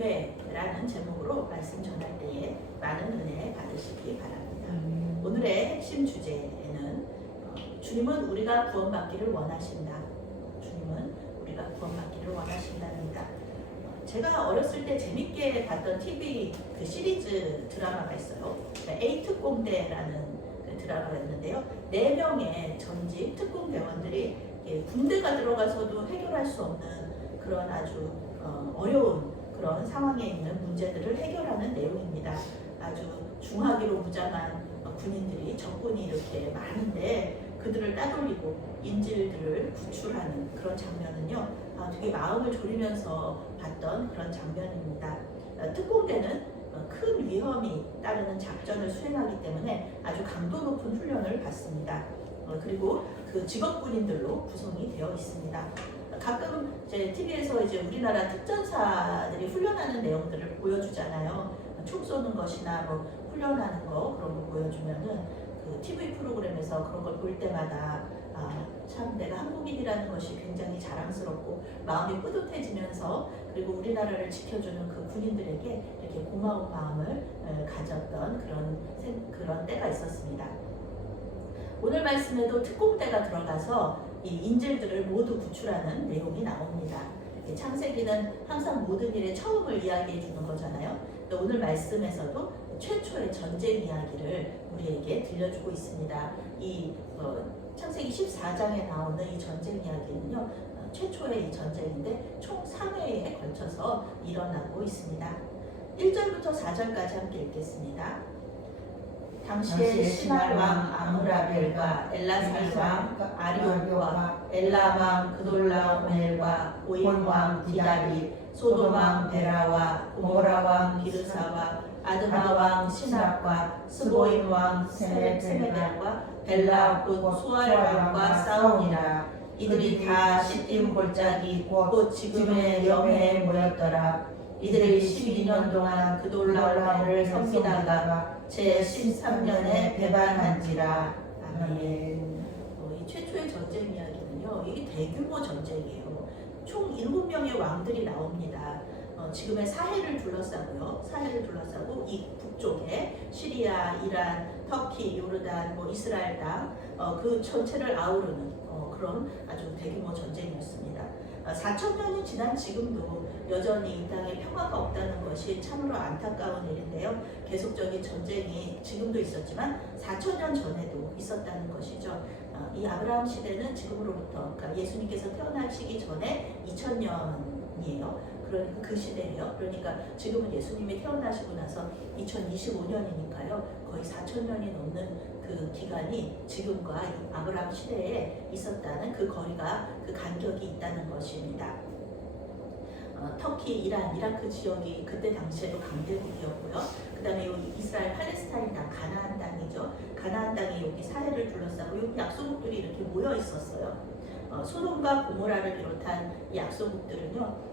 기회라는 제목으로 말씀 전할 때에 많은 은혜 받으시기 바랍니다. 오늘의 핵심 주제는 주님은 우리가 구원받기를 원하신다. 주님은 우리가 구원받기를 원하신다입니다. 제가 어렸을 때 재밌게 봤던 TV 그 시리즈 드라마가 있어요. A특공대라는 그 드라마가 있는데요. 4명의 전직 특공 대원들이 군대가 들어가서도 해결할 수 없는 그런 아주 어려운 그런 상황에 있는 문제들을 해결하는 내용입니다. 아주 중하기로 무장한 군인들이 적군이 이렇게 많은데 그들을 따돌리고 인질들을 구출하는 그런 장면은요, 되게 마음을 졸이면서 봤던 그런 장면입니다. 특공대는 큰 위험이 따르는 작전을 수행하기 때문에 아주 강도 높은 훈련을 받습니다. 그리고 그 직업군인들로 구성이 되어 있습니다. 가끔 이제 TV에서 이제 우리나라 특전사들이 훈련하는 내용들을 보여주잖아요. 총 쏘는 것이나 뭐 훈련하는 거 그런 거 보여주면은 그 TV 프로그램에서 그런 걸 볼 때마다 참 내가 한국인이라는 것이 굉장히 자랑스럽고 마음이 뿌듯해지면서 그리고 우리나라를 지켜주는 그 군인들에게 이렇게 고마운 마음을 가졌던 그런 때가 있었습니다. 오늘 말씀에도 특공대가 들어가서 이 인질들을 모두 구출하는 내용이 나옵니다. 창세기는 항상 모든 일의 처음을 이야기해 주는 거잖아요. 오늘 말씀에서도 최초의 전쟁 이야기를 우리에게 들려주고 있습니다. 이 창세기 14장에 나오는 이 전쟁 이야기는요, 최초의 이 전쟁인데 총 3회에 걸쳐서 일어나고 있습니다. 1절부터 4절까지 함께 읽겠습니다. 당시에 시날 왕 아므라벨과 엘라살 왕 아리옥과 엘람 왕 그돌라오멜과 고임 왕 디다리, 소돔 왕 베라와 고모라 왕 비르사와 아드마 왕 시납과 스보임 왕 세메벨과 벨라 곧 수알 왕과 싸우니라. 이들이 다 시딤 골짜기 곧 지금의 여매에 모였더라. 이들이 12년 동안 그돌라오멜을 섬기다가 제 13년에 배반한지라. 아멘. 이 최초의 전쟁 이야기는요, 이게 대규모 전쟁이에요. 총 7명의 왕들이 나옵니다. 지금의 사해를 둘러싸고요. 사해를 둘러싸고 이 북쪽에 시리아, 이란, 터키, 요르단, 이스라엘 땅 그 전체를 아우르는 그런 아주 대규모 전쟁이었습니다. 4,000년이 지난 지금도 여전히 이 땅에 평화가 없다는 것이 참으로 안타까운 일인데요. 계속적인 전쟁이 지금도 있었지만 4,000년 전에도 있었다는 것이죠. 이 아브라함 시대는 지금으로부터, 그러니까 예수님께서 태어나시기 전에 2000년이에요. 그러니까 그 시대예요. 그러니까 지금은 예수님이 태어나시고 나서 2025년이니까요. 거의 4,000년이 넘는 그 기간이 지금과 아브라함 시대에 있었다는 그 거리가, 그 간격이 있다는 것입니다. 터키, 이란, 이라크 지역이 그때 당시에도 강대국이었고요. 그 다음에 여기 이스라엘, 팔레스타인 땅, 가나안 땅이죠. 가나안 땅이 여기 사해를 둘러싸고 여기 약소국들이 이렇게 모여 있었어요. 소돔과 고모라를 비롯한 이 약소국들은요,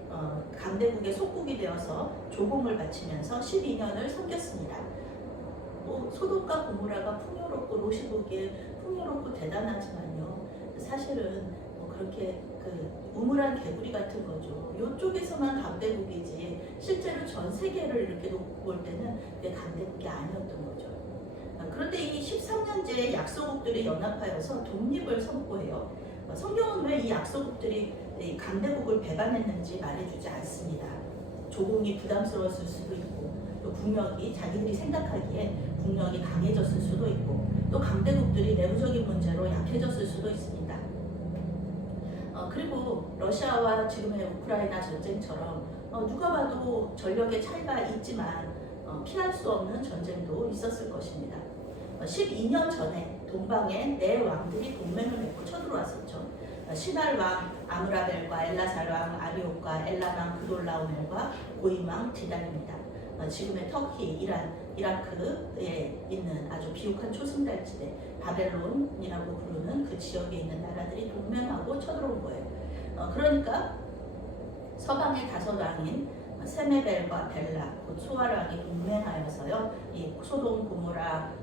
강대국의 속국이 되어서 조공을 바치면서 12년을 섬겼습니다. 소돔과 고모라가 풍요롭고 롯이 보기에 풍요롭고 대단하지만요, 사실은 그렇게 우물한 개구리 같은 거죠. 이쪽에서만 강대국이지 실제로 전 세계를 이렇게 놓고 볼 때는 그게 강대국이 아니었던 거죠. 그런데 이 13년째 약소국들이 연합하여서 독립을 선포해요. 성경은 왜 이 약소국들이 강대국을 배반했는지 말해주지 않습니다. 조공이 부담스러웠을 수도 있고, 또 국력이 자기들이 생각하기에 국력이 강해졌을 수도 있고, 또 강대국들이 내부적인 문제로 약해졌을 수도 있습니다. 그리고 러시아와 지금의 우크라이나 전쟁처럼 누가 봐도 전력의 차이가 있지만 피할 수 없는 전쟁도 있었을 것입니다. 12년 전에 동방에 4왕들이 동맹을 맺고 쳐들어왔었죠. 시날 왕 아므라벨과 엘라살 왕 아리옥과 엘람 왕 그돌라오멜과 고임 왕 디단입니다. 지금의 터키, 이란, 이라크에 있는 아주 비옥한 초승달지대 바벨론이라고 부르는 그 지역에 있는 나라들이 동맹하고 쳐들어온 거예요. 그러니까 서방의 5왕인 세메벨과 벨라, 곧 소알 왕이 동맹하여서요, 이 소돔, 고모라,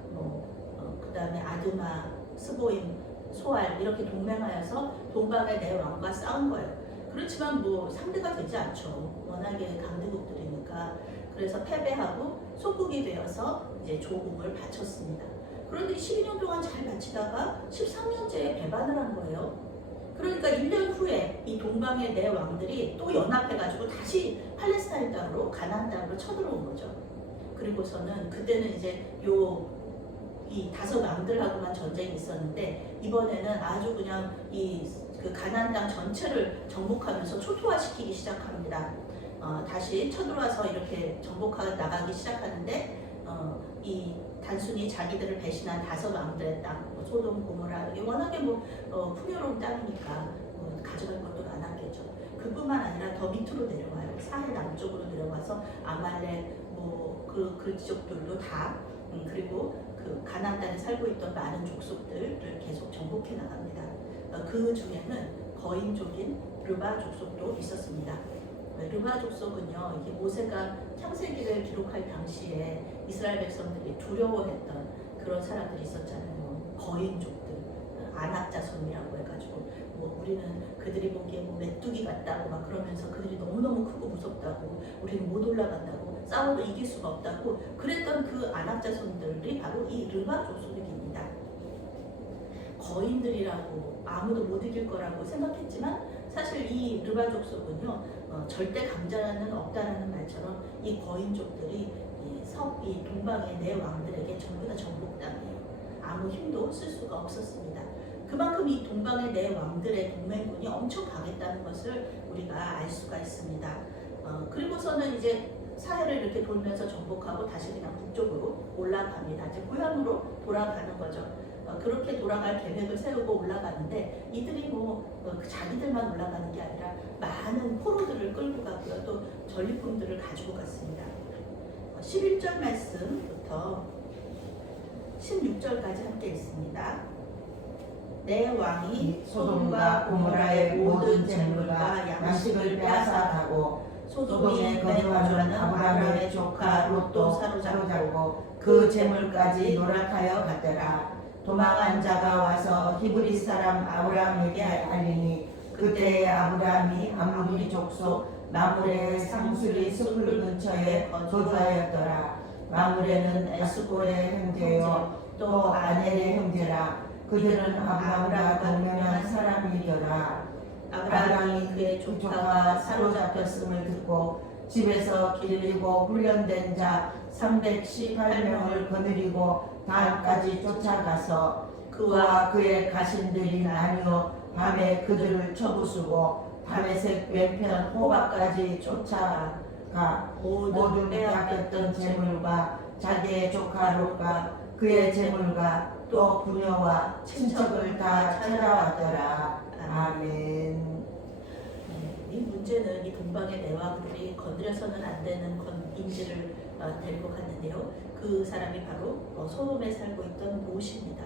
그 다음에 아드마, 스보임, 소알 이렇게 동맹하여서 동방의 4왕과 싸운 거예요. 그렇지만 뭐 상대가 되지 않죠. 워낙에 강대국들이니까. 그래서 패배하고 속국이 되어서 이제 조국을 바쳤습니다. 그런데 12년 동안 잘 바치다가 13년째에 배반을 한 거예요. 그러니까 1년 후에 이 동방의 네 왕들이 또 연합해가지고 다시 팔레스타인 땅으로 가나안 땅으로 쳐들어온 거죠. 그리고서는 그때는 이제 이 5 왕들하고만 전쟁이 있었는데 이번에는 아주 그냥 그 가나안 땅 전체를 정복하면서 초토화시키기 시작합니다. 다시 쳐들어와서 이렇게 정복하 나가기 시작하는데 이 단순히 자기들을 배신한 5 왕들의 땅, 소돔, 고모라, 이게 워낙에 풍요로운 땅이니까 가져갈 것도 많았겠죠. 그뿐만 아니라 더 밑으로 내려와요. 사해 남쪽으로 내려와서 아말렉, 그 지역들도 다 그리고 그 가나안 땅에 살고 있던 많은 족속들을 계속 정복해 나갑니다. 그 중에는 거인족인 르바 족속도 있었습니다. 르바 족속은요, 이게 모세가 창세기를 기록할 당시에 이스라엘 백성들이 두려워했던 그런 사람들이 있었잖아요. 거인족들, 안악자손이라고 해가지고 우리는 그들이 보기에 메뚜기 같다고 막 그러면서 그들이 너무너무 크고 무섭다고 우리는 못 올라간다고 싸워도 이길 수가 없다고 그랬던 그 안악자손들이 바로 이 르바 족속입니다. 거인들이라고 아무도 못 이길 거라고 생각했지만 사실 이 르바 족속은요, 절대 강자는 없다라는 말처럼 이 거인족들이 이 동방의 네 왕들에게 전부 다 정복당해요. 아무 힘도 쓸 수가 없었습니다. 그만큼 이 동방의 네 왕들의 동맹군이 엄청 강했다는 것을 우리가 알 수가 있습니다. 그리고서는 이제 사해를 이렇게 돌면서 정복하고 다시 그냥 북쪽으로 올라갑니다. 이제 고향으로 돌아가는 거죠. 그렇게 돌아갈 계획을 세우고 올라가는데 이들이 자기들만 올라가는 게 아니라 많은 포로들을 끌고 가고요. 또 전리품들을 가지고 갔습니다. 11절 말씀부터 16절까지 함께 읽습니다. 내 왕이 소돔과 고모라의 모든 재물과 양식을 빼앗아가고 소돔에 거주하는 아브라함의 조카 롯도 사로잡고 그 재물까지 노력하여 갔더라. 도망한 자가 와서 히브리 사람 아브라함에게 알리니 그때 아브라함이 암무리 족속 마므레의 상수리 숲을 근처에 거주하였더라. 마므레는 에스골의 형제요 또 아넬의 형제라. 그들은 아브라함과 동명한 사람이더라. 아브라함이 그의 조카가 사로잡혔음을 듣고 집에서 길리고 훈련된 자 318명을 거느리고 단까지 쫓아가서 그와 그의 가신들이 나뉘어 밤에 그들을 쳐부수고 다메섹 왼편 호박까지 쫓아가 모든 빼앗겼던 재물과 자기의 조카 롯과 그의 재물과 또 부녀와 친척을 다 찾아왔더라. 아멘. 이 문제는 이 동방의 네 왕들이 건드려서는 안 되는 인지를 데리고 갔는데요. 그 사람이 바로 소돔에 살고 있던 롯입니다.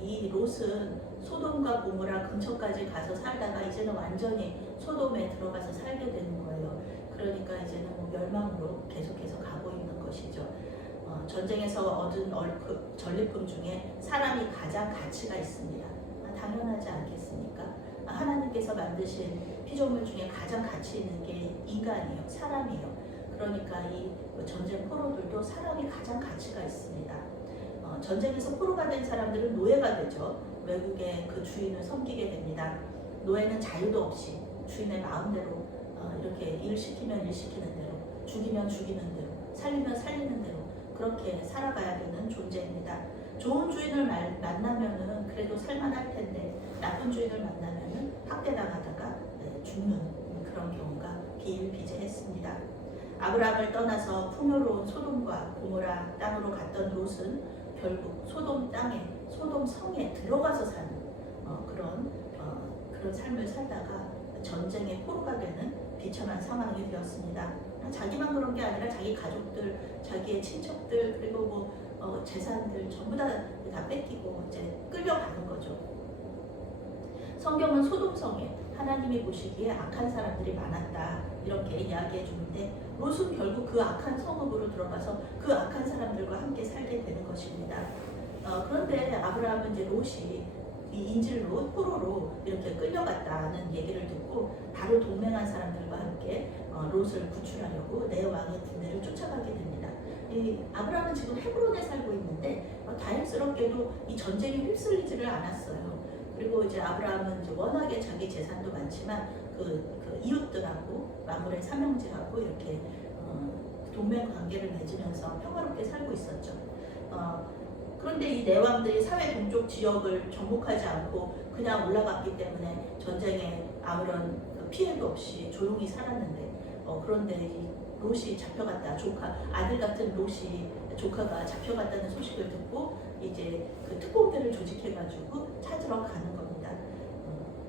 이 롯은 소돔과 고모라 근처까지 가서 살다가 이제는 완전히 소돔에 들어가서 살게 되는 거예요. 그러니까 이제는 멸망으로 계속해서 가고 있는 것이죠. 전쟁에서 얻은 전리품 중에 사람이 가장 가치가 있습니다. 당연하지 않겠습니까? 하나님께서 만드신 피조물 중에 가장 가치 있는 게 인간이에요. 사람이에요. 그러니까 이 전쟁 포로들도 사람이 가장 가치가 있습니다. 전쟁에서 포로가 된 사람들은 노예가 되죠. 외국의 그 주인을 섬기게 됩니다. 노예는 자유도 없이 주인의 마음대로 이렇게 일 시키면 일 시키는 대로, 죽이면 죽이는 대로, 살리면 살리는 대로 그렇게 살아가야 되는 존재입니다. 좋은 주인을 만나면은 그래도 살만할 텐데 나쁜 주인을 만나면은 학대당하다가 죽는 그런 경우가 비일비재했습니다. 아브라함을 떠나서 풍요로운 소돔과 고모라 땅으로 갔던 롯은 결국 소돔 땅에, 소돔 성에 들어가서 사는 그런 삶을 살다가 전쟁의 포로가 되는 비참한 상황이 되었습니다. 자기만 그런 게 아니라 자기 가족들, 자기의 친척들, 그리고 재산들 전부 다 뺏기고 이제 끌려가는 거죠. 성경은 소돔성에 하나님이 보시기에 악한 사람들이 많았다 이렇게 이야기해 주는데 롯은 결국 그 악한 성읍으로 들어가서 그 악한 사람들과 함께 살게 되는 것입니다. 그런데 아브라함은 이제 롯이 이 인질로 포로로 이렇게 끌려갔다는 얘기를 듣고 바로 동맹한 사람들과 함께 롯을 구출하려고 내 왕의 군대를 쫓아가게 됩니다. 이 아브라함은 지금 헤브론에 살고 있는데 다행스럽게도 이 전쟁에 휩쓸리지를 않았어요. 그리고 이제 아브라함은 이제 워낙에 자기 재산도 많지만 그 이웃들하고 마물의 삼형제하고 이렇게 동맹 관계를 맺으면서 평화롭게 살고 있었죠. 그런데 이 내왕들이 사회 동쪽 지역을 정복하지 않고 그냥 올라갔기 때문에 전쟁에 아무런 피해도 없이 조용히 살았는데 그런데 이 롯이 잡혀갔다, 아들 같은 롯이 조카가 잡혀갔다는 소식을 듣고 이제 그 특공대를 조직해가지고 찾으러 가는 겁니다.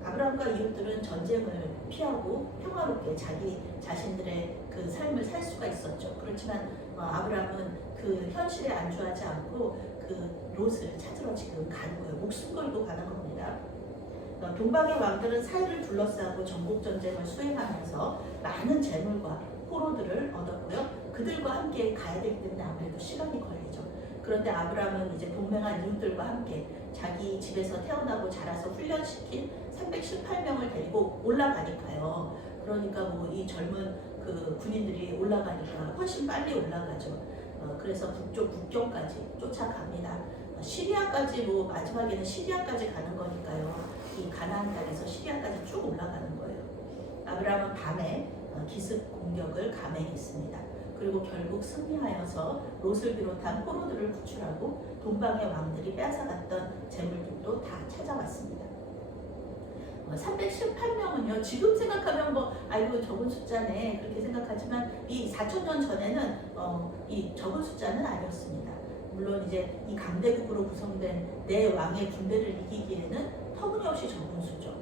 아브라함과 이웃들은 전쟁을 피하고 평화롭게 자기 자신들의 그 삶을 살 수가 있었죠. 그렇지만 아브라함은 그 현실에 안주하지 않고 그 롯을 찾으러 지금 가는 거예요. 목숨 걸고 가는 겁니다. 동방의 왕들은 사해를 둘러싸고 전국 전쟁을 수행하면서 많은 재물과 포로들을 얻었고요. 그들과 함께 가야 되기 때문에 아무래도 시간이 걸리죠. 그런데 아브라함은 이제 동맹한 이웃들과 함께 자기 집에서 태어나고 자라서 훈련시킨 318명을 데리고 올라가니까요. 그러니까 뭐 이 젊은 그 군인들이 올라가니까 훨씬 빨리 올라가죠. 그래서 북쪽 국경까지 쫓아갑니다. 시리아까지 뭐 마지막에는 시리아까지 가는 거니까요. 이 가나안 땅에서 시리아까지 쭉 올라가는 거예요. 아브라함은 밤에 기습 공격을 감행했습니다. 그리고 결국 승리하여서 롯을 비롯한 포로들을 구출하고 동방의 왕들이 빼앗아갔던 재물들도 다 찾아왔습니다. 318명은요, 지금 생각하면 뭐 아이고 적은 숫자네 그렇게 생각하지만 이 4,000년 전에는 이 적은 숫자는 아니었습니다. 물론 이제 이 강대국으로 구성된 내 왕의 군대를 이기기에는 터무니없이 적은 수죠.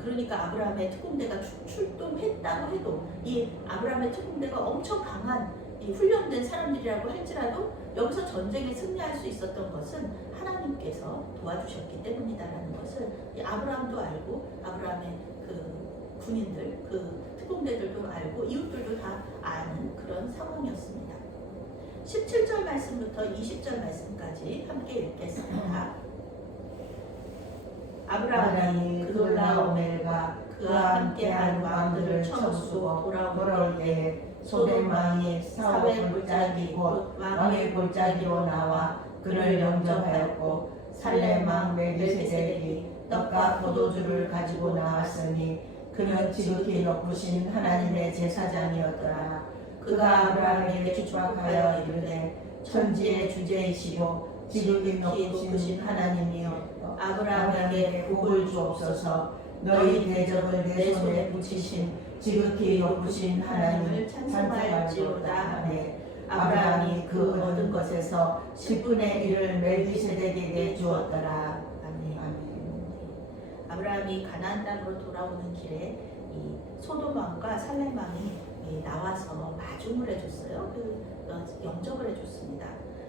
그러니까 아브라함의 특공대가 출동했다고 해도 이 아브라함의 특공대가 엄청 강한 이 훈련된 사람들이라고 할지라도 여기서 전쟁에 승리할 수 있었던 것은 하나님께서 도와주셨기 때문이다라는 것을 이 아브라함도 알고 아브라함의 그 군인들, 그 특공대들도 알고 이웃들도 다 아는 그런 상황이었습니다. 17절 말씀부터 20절 말씀까지 함께 읽겠습니다. 아브라함이 그돌라오멜과 그와 함께한 왕들을 쳐부수고 돌아올 때에 소돔 왕이 사회 골짜기 곧 왕의 골짜기로 나와 그를 영접하였고 살렘 왕 멜기세덱이 떡과 포도주를 가지고 나왔으니 그는 지극히 높으신 하나님의 제사장이었더라. 그가 아브라함에게 축복하여 이르되 천지의 주제이시고 지극히 높으신 하나님이여 아브라함에게 복을 주옵소서. 너희 대적을 내 손에 붙이신 지극히 높으신 하나님을 찬송할지로다 하매 아브라함이 그 얻은 것에서 10분의 1을 멜기세덱에게 주었더라. 아멘. 아브라함이 가나안 땅으로 돌아오는 길에 이 소돔 왕과 살렘 왕이 나와서 마중을 해줬어요. 영접을 해줬습니다.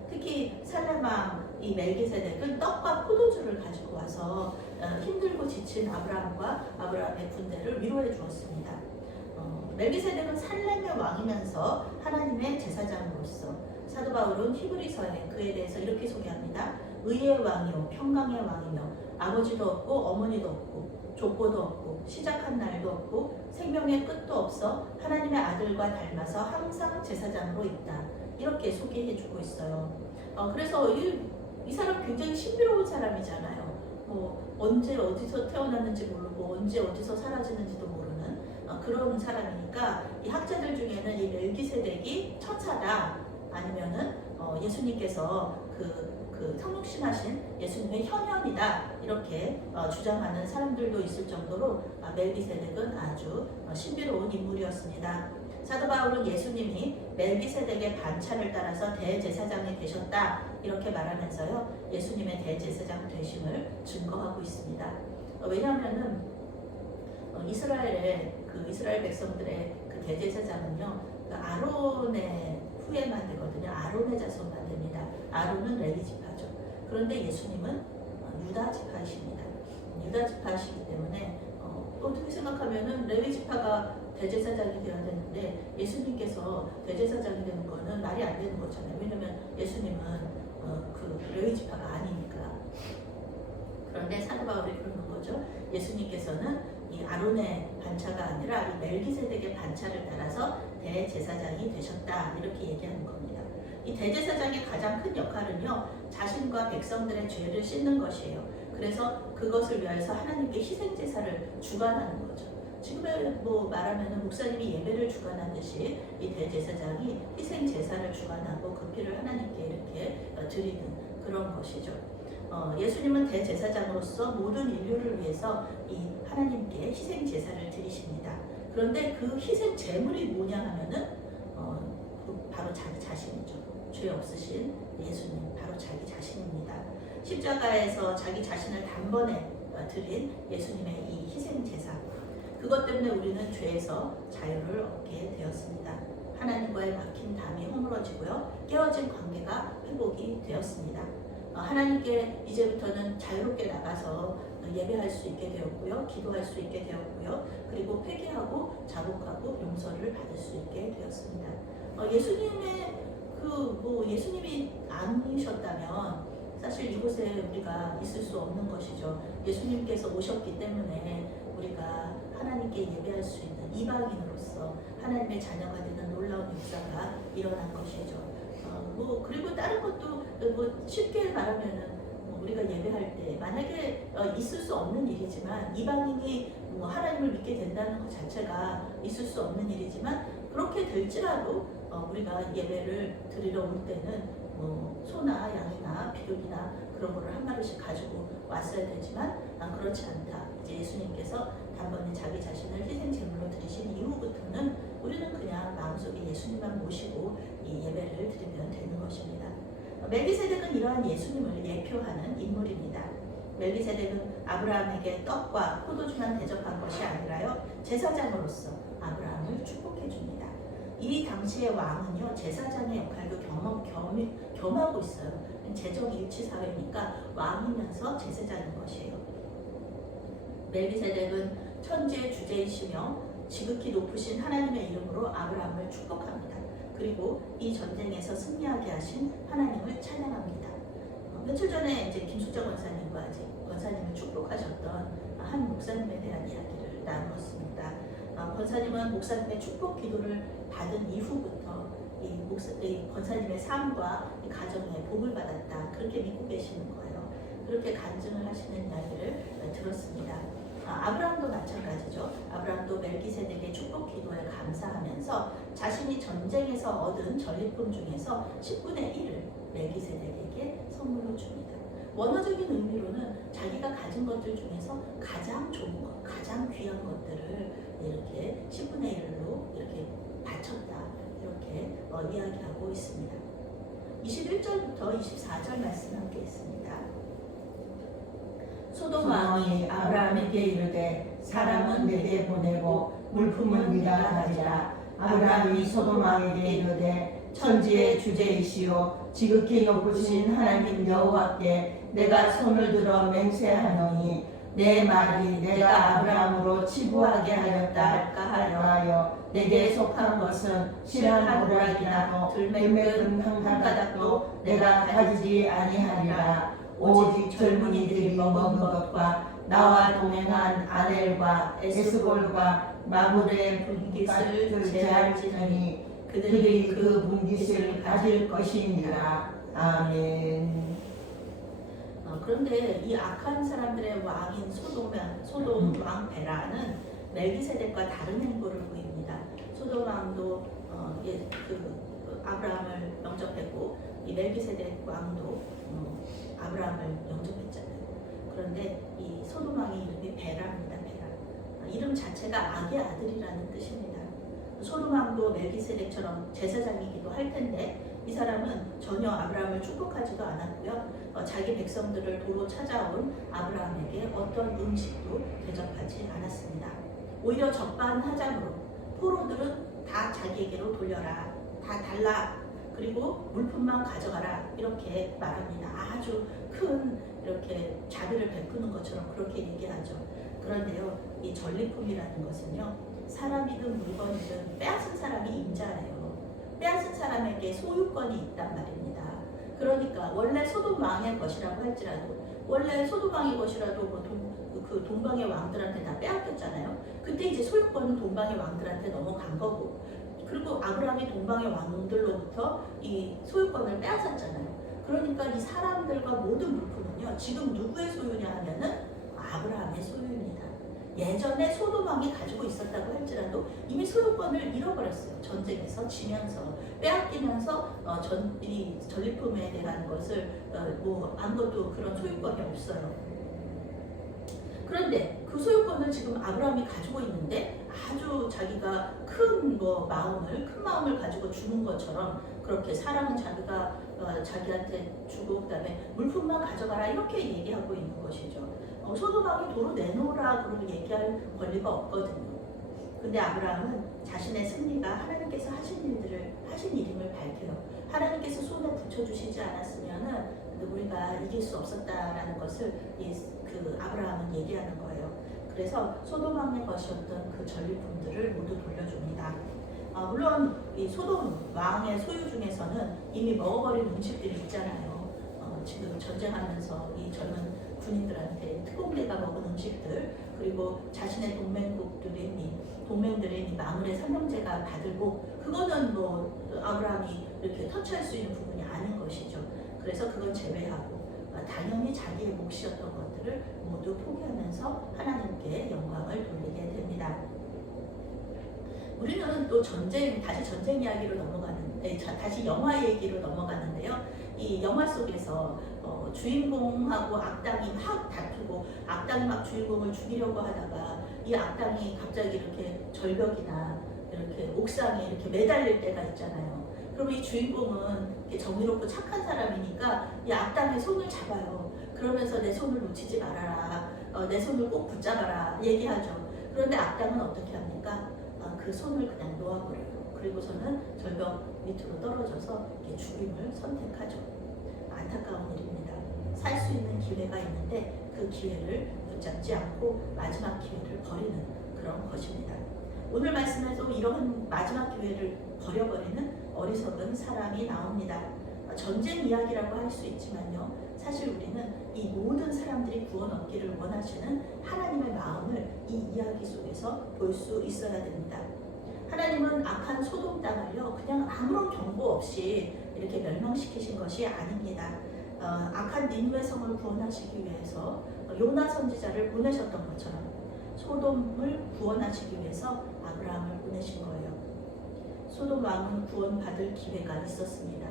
특히 살렘 왕 이 멜기세덱은 떡과 포도주를 가지고 와서 힘들고 지친 아브라함과 아브라함의 군대를 위로해 주었습니다. 멜기세덱은 살렘의 왕이면서 하나님의 제사장으로서 사도 바울은 히브리서에 그에 대해서 이렇게 소개합니다. 의의 왕이요 평강의 왕이며 아버지도 없고 어머니도 없고 족보도 없고 시작한 날도 없고 생명의 끝도 없어 하나님의 아들과 닮아서 항상 제사장으로 있다. 이렇게 소개해 주고 있어요. 그래서 이 사람 굉장히 신비로운 사람이잖아요. 언제 어디서 태어났는지 모르고 언제 어디서 사라지는지도 모르는 그런 사람이니까 이 학자들 중에는 이 멜기세덱이 천사다 아니면은 예수님께서 그 성육신하신 예수님의 현현이다 이렇게 주장하는 사람들도 있을 정도로 멜기세덱은 아주 신비로운 인물이었습니다. 사도 바울은 예수님이 멜기세덱의 반차를 따라서 대제사장이 되셨다 이렇게 말하면서요 예수님의 대제사장 되심을 증거하고 있습니다. 왜냐하면은 이스라엘 백성들의 그 대제사장은요 그 아론의 후예만 되거든요. 아론의 자손만 됩니다. 아론은 레위 지파죠. 그런데 예수님은 유다 지파이십니다. 유다 지파시기 때문에 어떻게 생각하면은 레위 지파가 대제사장이 되어야 되는데 예수님께서 대제사장이 되는 거는 말이 안 되는 거잖아요. 왜냐면 예수님은 그 레위 지파가 아니니까. 그런데 사도 바울이 그러는 거죠. 예수님께서는 이 아론의 반차가 아니라 이 멜기세덱의 반차를 따라서 대제사장이 되셨다, 이렇게 얘기하는 겁니다. 이 대제사장의 가장 큰 역할은요, 자신과 백성들의 죄를 씻는 것이에요. 그래서 그것을 위해서 하나님께 희생제사를 주관하는 거죠. 지금에 말하면 목사님이 예배를 주관하듯이 이 대제사장이 희생제사를 주관하고 그 피를 하나님께 이렇게 드리는 그런 것이죠. 예수님은 대제사장으로서 모든 인류를 위해서 이 하나님께 희생제사를 드리십니다. 그런데 그 희생 제물이 뭐냐 하면은 바로 자기 자신이죠. 죄 없으신 예수님, 바로 자기 자신입니다. 십자가에서 자기 자신을 단번에 드린 예수님의 이 희생제사, 그것 때문에 우리는 죄에서 자유를 얻게 되었습니다. 하나님과의 막힌 담이 허물어지고요, 깨어진 관계가 회복이 되었습니다. 하나님께 이제부터는 자유롭게 나가서 예배할 수 있게 되었고요, 기도할 수 있게 되었고요, 그리고 회개하고 자복하고 용서를 받을 수 있게 되었습니다. 예수님의 예수님이 아니셨다면 사실 이곳에 우리가 있을 수 없는 것이죠. 예수님께서 오셨기 때문에 우리가 하나님께 예배할 수 있는 이방인으로서 하나님의 자녀가 되는 놀라운 역사가 일어난 것이죠. 그리고 다른 것도 쉽게 말하면은 우리가 예배할 때 만약에 있을 수 없는 일이지만, 이방인이 하나님을 믿게 된다는 것 자체가 있을 수 없는 일이지만, 그렇게 될지라도 우리가 예배를 드리러 올 때는 소나 양이나 비둘기나 그런 거를 한 마리씩 가지고 왔어야 되지만, 그렇지 않다. 이제 예수님께서 단번에 자기 자신을 희생제물로 드리신 이후부터는 우리는 그냥 마음속에 예수님만 모시고 이 예배를 드리면 되는 것입니다. 멜기세덱은 이러한 예수님을 예표하는 인물입니다. 멜기세덱은 아브라함에게 떡과 포도주만 대접한 것이 아니라요, 제사장으로서 아브라함을 축복해 줍니다. 이 당시의 왕은요, 제사장의 역할도 겸하고 있어요. 제적 일치 사회니까 왕이면서 제사장인 것이에요. 멜기세덱은 천지의 주제이시며 지극히 높으신 하나님의 이름으로 아브라함을 축복합니다. 그리고 이 전쟁에서 승리하게 하신 하나님을 찬양합니다. 며칠 전에 이제 김숙정 권사님과 권사님을 축복하셨던 한 목사님에 대한 이야기를 나누었습니다. 권사님은 목사님의 축복 기도를 받은 이후부터 이 권사님의 삶과 이 가정에 복을 받았다, 그렇게 믿고 계시는 거예요. 그렇게 간증을 하시는 이야기를 들었습니다. 아브라함도 마찬가지죠. 아브라함도 멜기세덱의 축복 기도에 감사하면서 자신이 전쟁에서 얻은 전리품 중에서 10분의 1을 멜기세덱에게 선물로 줍니다. 원어적인 의미로는 자기가 가진 것들 중에서 가장 좋은 것, 가장 귀한 것들을 이렇게 10분의 1로 이렇게 바쳤다, 이렇게 이야기하고 있습니다. 21절부터 24절 말씀 함께 있습니다. 소돔 왕이 아브라함에게 이르되 사람은 내게 보내고 물품은 네가 가지라. 아브라함이 소돔 왕에게 이르되 천지의 주제이시오 지극히 높으신 하나님 여호와께 내가 손을 들어 맹세하노니 내 말이 내가 아브라함으로 치부하게 하였다 할까 하여 내게 속한 것은 실한 호락이나 들매끈 한 가닥도 내가 가지지 아니하리라. 오직 젊은이들이 먹은 것과 나와 동행한 아넬과 에스골과 마물의 분깃을 제할지니 그들이 그 분깃을 가질 것이니라. 아멘. 그런데 이 악한 사람들의 왕인 소돔 왕 베라는 멜기세덱과 다른 행보를 보입니다. 소돔 왕도 아브라함을 영접했고, 이 멜기세덱 왕도 아브라함을 영접했잖아요. 그런데 이 소돔 왕의 이름이 베라입니다. 베라. 이름 자체가 악의 아들이라는 뜻입니다. 소돔 왕도 멜기세덱처럼 제사장이기도 할 텐데, 이 사람은 전혀 아브라함을 축복하지도 않았고요. 자기 백성들을 도로 찾아온 아브라함에게 어떤 음식도 대접하지 않았습니다. 오히려 적반하장으로 포로들은 다 자기에게로 돌려라, 다 달라, 그리고 물품만 가져가라, 이렇게 말합니다. 아주 큰 이렇게 자비를 베푸는 것처럼 그렇게 얘기하죠. 그런데요, 이 전리품이라는 것은요, 사람이든 물건이든 빼앗은 사람이 임자예요. 빼앗은 사람에게 소유권이 있단 말입니다. 그러니까 원래 소돔 왕의 것이라고 할지라도 원래 소돔 왕의 것이라도 그 동방의 왕들한테 다 빼앗겼잖아요. 그때 이제 소유권은 동방의 왕들한테 넘어간 거고, 그리고 아브라함이 동방의 왕들로부터 이 소유권을 빼앗았잖아요. 그러니까 이 사람들과 모든 물품은요, 지금 누구의 소유냐 하면은 아브라함의 소유입니다. 예전에 소돔 왕이 가지고 있었다고 할지라도 이미 소유권을 잃어버렸어요. 전쟁에서 지면서 빼앗기면서 이 전리품에 대한 것을 아무것도 그런 소유권이 없어요. 그런데 그 소유권을 지금 아브라함이 가지고 있는데 아주 자기가 큰 마음을 가지고 주는 것처럼 그렇게 사람은 자기가 자기한테 주고 그다음에 물품만 가져가라 이렇게 얘기하고 있는 것이죠. 소돔 왕이 도로 내놓으라 그러고 얘기할 권리가 없거든요. 근데 아브라함은 자신의 승리가 하나님께서 하신 일임을 밝혀요. 하나님께서 손에 붙여주시지 않았으면은 우리가 이길 수 없었다라는 것을 그 아브라함은 얘기하는 거예요. 그래서 소돔 왕의 것이었던 그 전리품들을 모두 돌려줍니다. 물론 이 소돔 왕의 소유 중에서는 이미 먹어버린 음식들이 있잖아요. 지금 전쟁하면서 이 젊은 군인들한테 특공대가 먹은 음식들, 그리고 자신의 동맹들의 마물의 삼형제가 받을고, 그거는 아브라함이 이렇게 터치할 수 있는 부분이 아닌 것이죠. 그래서 그건 제외하고 당연히 자기의 몫이었던 것들을 모두 포기하면서 하나님께 영광을 돌리게 됩니다. 우리는 또 다시 전쟁 이야기로 다시 영화 얘기로 넘어가는데요. 이 영화 속에서 주인공하고 악당이 막 다투고 악당이 막 주인공을 죽이려고 하다가 이 악당이 갑자기 이렇게 절벽이나 이렇게 옥상에 이렇게 매달릴 때가 있잖아요. 그러면 이 주인공은 정의롭고 착한 사람이니까 이 악당의 손을 잡아요. 그러면서 내 손을 놓치지 말아라, 내 손을 꼭 붙잡아라 얘기하죠. 그런데 악당은 어떻게 합니까? 그 손을 그냥 놓아버려요. 그리고서는 절벽 밑으로 떨어져서 죽임을 선택하죠. 안타까운 일입니다. 살 수 있는 기회가 있는데 그 기회를 붙잡지 않고 마지막 기회를 버리는 그런 것입니다. 오늘 말씀에도 이런 마지막 기회를 버려버리는 어리석은 사람이 나옵니다. 전쟁 이야기라고 할 수 있지만요, 사실 우리는 이 모든 사람들이 구원 얻기를 원하시는 하나님의 마음을 이 이야기 속에서 볼 수 있어야 됩니다. 하나님은 악한 소돔 땅을요 그냥 아무런 경고 없이 이렇게 멸망시키신 것이 아닙니다. 악한 니느웨 성을 구원하시기 위해서 요나 선지자를 보내셨던 것처럼 소돔을 구원하시기 위해서 아브라함을 보내신 거예요. 소돔 왕은 구원받을 기회가 있었습니다.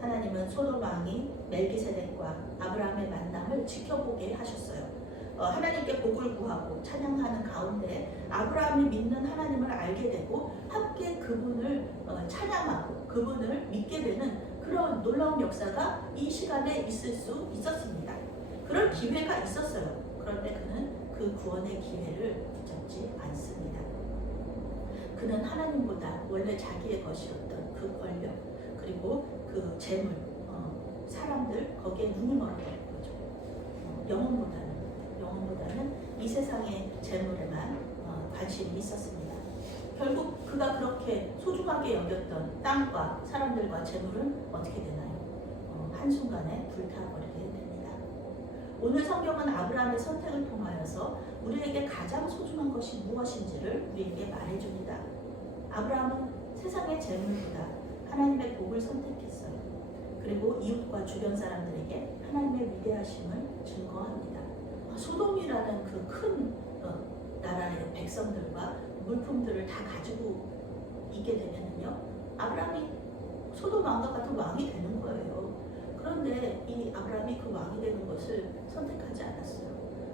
하나님은 소돔 왕이 멜기세덱과 아브라함의 만남을 지켜보게 하셨어요. 하나님께 복을 구하고 찬양하는 가운데 아브라함이 믿는 하나님을 알게 되고 함께 그분을 찬양하고 그분을 믿게 되는 그런 놀라운 역사가 이 시간에 있을 수 있었습니다. 그런 기회가 있었어요. 그런데 그는 그 구원의 기회를 붙잡지 않습니다. 그는 하나님보다 원래 자기의 것이었던 그 권력, 그리고 그 재물, 사람들 거기에 눈이 멀어버린 거죠. 영혼보다는 이 세상의 재물에만 관심이 있었습니다. 결국 그가 그렇게 소중하게 여겼던 땅과 사람들과 재물은 어떻게 되나요? 한순간에 불타버리게 됩니다. 오늘 성경은 아브라함의 선택을 통하여서 우리에게 가장 소중한 것이 무엇인지를 우리에게 말해줍니다. 아브라함은 세상의 재물보다 하나님의 복을 선택했어요. 그리고 이웃과 주변 사람들에게 하나님의 위대하심을 증거합니다. 소돔이라는 그 큰 나라의 백성들과 물품들을 다 가지고 있게 되면요, 아브라함이 소돔 왕과 같은 왕이 되는 거예요. 그런데 이 아브라함이 그 왕이 되는 것을 선택하지 않았어요.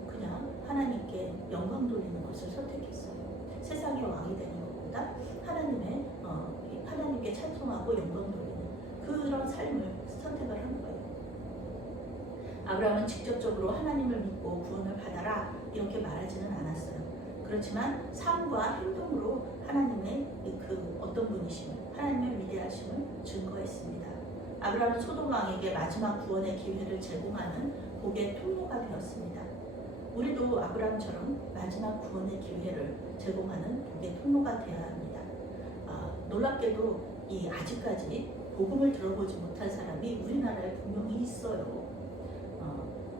그냥 하나님께 영광 돌리는 것을 선택했어요. 세상의 왕이 되는 것보다 하나님께 찬송하고 영광 돌리는 그런 삶을 선택을 한 거예요. 아브라함은 직접적으로 하나님을 믿고 구원을 받아라 이렇게 말하지는 않았어요. 그렇지만 삶과 행동으로 하나님의 그 어떤 분이심을, 하나님의 위대하심을 증거했습니다. 아브라함은 소돔 왕에게 마지막 구원의 기회를 제공하는 복의 통로가 되었습니다. 우리도 아브라함처럼 마지막 구원의 기회를 제공하는 복의 통로가 되어야 합니다. 놀랍게도 아직까지 복음을 들어보지 못한 사람이 우리나라에 분명히 있어요.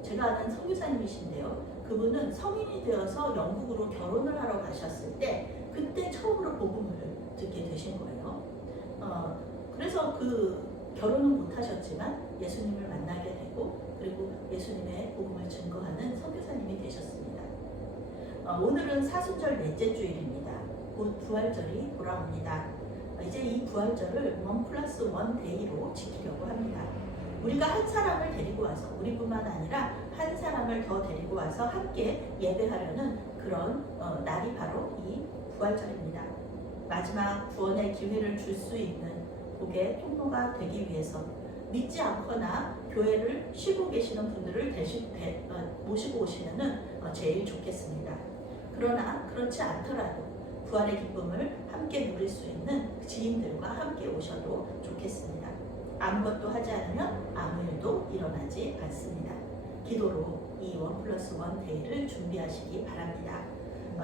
제가 아는 선교사님이신데요. 그분은 성인이 되어서 영국으로 결혼을 하러 가셨을 때 그때 처음으로 복음을 듣게 되신 거예요. 그래서 그 결혼은 못하셨지만 예수님을 만나게 되고 그리고 예수님의 복음을 증거하는 선교사님이 되셨습니다. 오늘은 사순절 넷째 주일입니다. 곧 부활절이 돌아옵니다. 이제 이 부활절을 1+1 데이로 지키려고 합니다. 우리가 한 사람을 데리고 와서 우리뿐만 아니라 한 사람을 더 데리고 와서 함께 예배하려는 그런 날이 바로 이 부활절입니다. 마지막 구원의 기회를 줄 수 있는 복의 통로가 되기 위해서 믿지 않거나 교회를 쉬고 계시는 분들을 모시고 오시면 제일 좋겠습니다. 그러나 그렇지 않더라도 부활의 기쁨을 함께 누릴 수 있는 지인들과 함께 오셔도 좋겠습니다. 아무것도 하지 않으면 아무 일도 일어나지 않습니다. 기도로 이 1+1 데이를 준비하시기 바랍니다.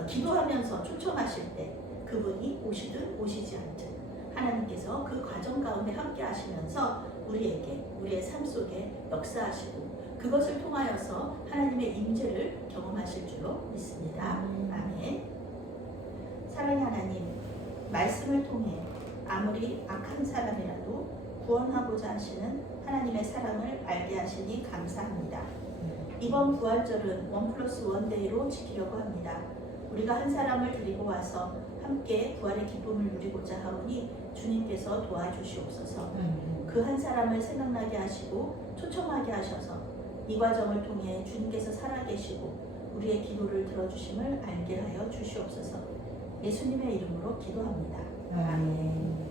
기도하면서 초청하실 때 그분이 오시든 오시지 않든 하나님께서 그 과정 가운데 함께 하시면서 우리에게 우리의 삶 속에 역사하시고 그것을 통하여서 하나님의 임재를 경험하실 줄로 믿습니다. 아멘. 사랑의 하나님, 말씀을 통해 아무리 악한 사람이라도 구원하고자 하시는 하나님의 사랑을 알게 하시니 감사합니다. 이번 부활절은 1+1 데이로 지키려고 합니다. 우리가 한 사람을 데리고 와서 함께 부활의 기쁨을 누리고자 하오니 주님께서 도와주시옵소서. 그 한 사람을 생각나게 하시고 초청하게 하셔서 이 과정을 통해 주님께서 살아계시고 우리의 기도를 들어주심을 알게 하여 주시옵소서. 예수님의 이름으로 기도합니다. 아멘.